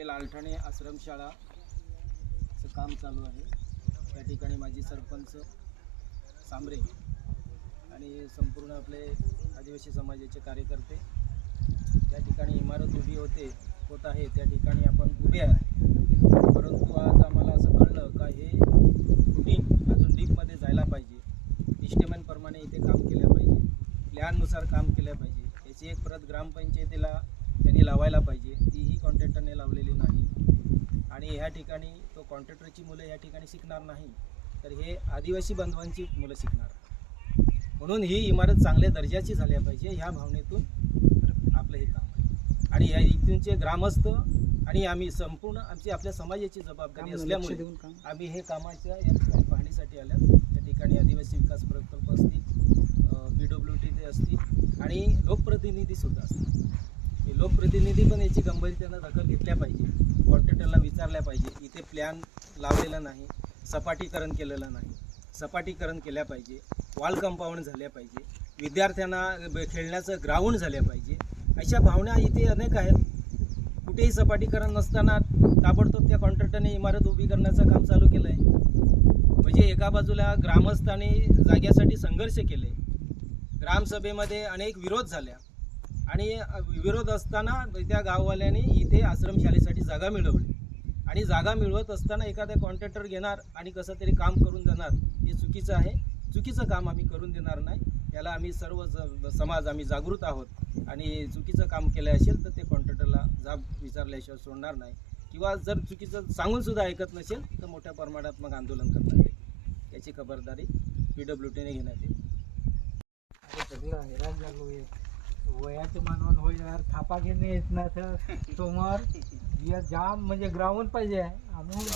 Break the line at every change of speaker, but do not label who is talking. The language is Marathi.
हे लालठाणे आश्रमशाळाचं काम चालू आहे. त्या ठिकाणी माझी सरपंच सांबरे आणि संपूर्ण आपले आदिवासी समाजाचे कार्यकर्ते त्या ठिकाणी इमारत उभी होते होत आहे. त्या ठिकाणी आपण उभे आहे परंतु आज आम्हाला असं कळलं का हे डीप अजून डीपमध्ये जायला पाहिजे. इस्टिमेंटप्रमाणे इथे काम केलं पाहिजे. प्लॅननुसार काम केलं पाहिजे. याची एक प्रत ग्रामपंचायतीला त्यांनी लावायला पाहिजे. तीही कॉन्ट्रॅक्टरने लावलेली नाही. आणि ह्या ठिकाणी तो कॉन्ट्रॅक्टरची मुलं या ठिकाणी शिकणार नाही तर हे आदिवासी बांधवांची मुलं शिकणार. म्हणून ही इमारत चांगल्या दर्जाची झाल्या पाहिजे ह्या भावनेतून आपलं हे काम आहे. आणि या इथूनचे ग्रामस्थ आणि आम्ही संपूर्ण आमची आपल्या समाजाची जबाबदारी असल्यामुळे आम्ही हे कामाच्या या ठिकाणी पाहणीसाठी आल्यात. त्या ठिकाणी आदिवासी विकास प्रकल्प असतील पी डब्ल्यू टी असतील आणि लोकप्रतिनिधीसुद्धा असतील. हे लोकप्रतिनिधी पण याची गंभीरतेनं दखल घेतल्या पाहिजे. कॉन्ट्रॅक्टरला विचारल्या पाहिजे. इथे प्लॅन लावलेला नाही. सपाटीकरण केलेलं नाही. सपाटीकरण केल्या पाहिजे. वॉल कंपाऊंड झाल्या पाहिजे. विद्यार्थ्यांना खेळण्याचं ग्राउंड झाल्या पाहिजे. अशा भावना इथे अनेक आहेत. कुठेही सपाटीकरण नसताना ताबडतोब त्या कॉन्ट्रॅक्टरने इमारत उभी करण्याचं काम चालू केलं आहे म्हणजे एका बाजूला ग्रामस्थांनी जाग्यासाठी संघर्ष केले. ग्रामसभेमध्ये अनेक विरोध झाल्या. आणि विरोध असताना त्या गाववाल्यांनी इथे आश्रमशालेसाठी जागा मिळवली. आणि जागा मिळवत असताना एखादा कॉन्ट्रॅक्टर घेणार आणि कसं तरी काम करून देणार हे चुकीचं आहे. चुकीचं काम आम्ही करून देणार नाही. याला आम्ही सर्व समाज आम्ही जागृत आहोत. आणि चुकीचं काम केलं असेल तर ते कॉन्ट्रॅक्टरला जाब विचारल्याशिवाय सोडणार नाही. किंवा जर चुकीचं सांगून सुद्धा ऐकत नसेल तर मोठ्या प्रमाणात मग आंदोलन करणार येईल याची खबरदारी पी डब्ल्यू टीने घेण्यात येईल
वयाचे सगळं वयाचं होईल थापा घेणे येत ना तर समोर जाम म्हणजे ग्राउंड पाहिजे आम्ही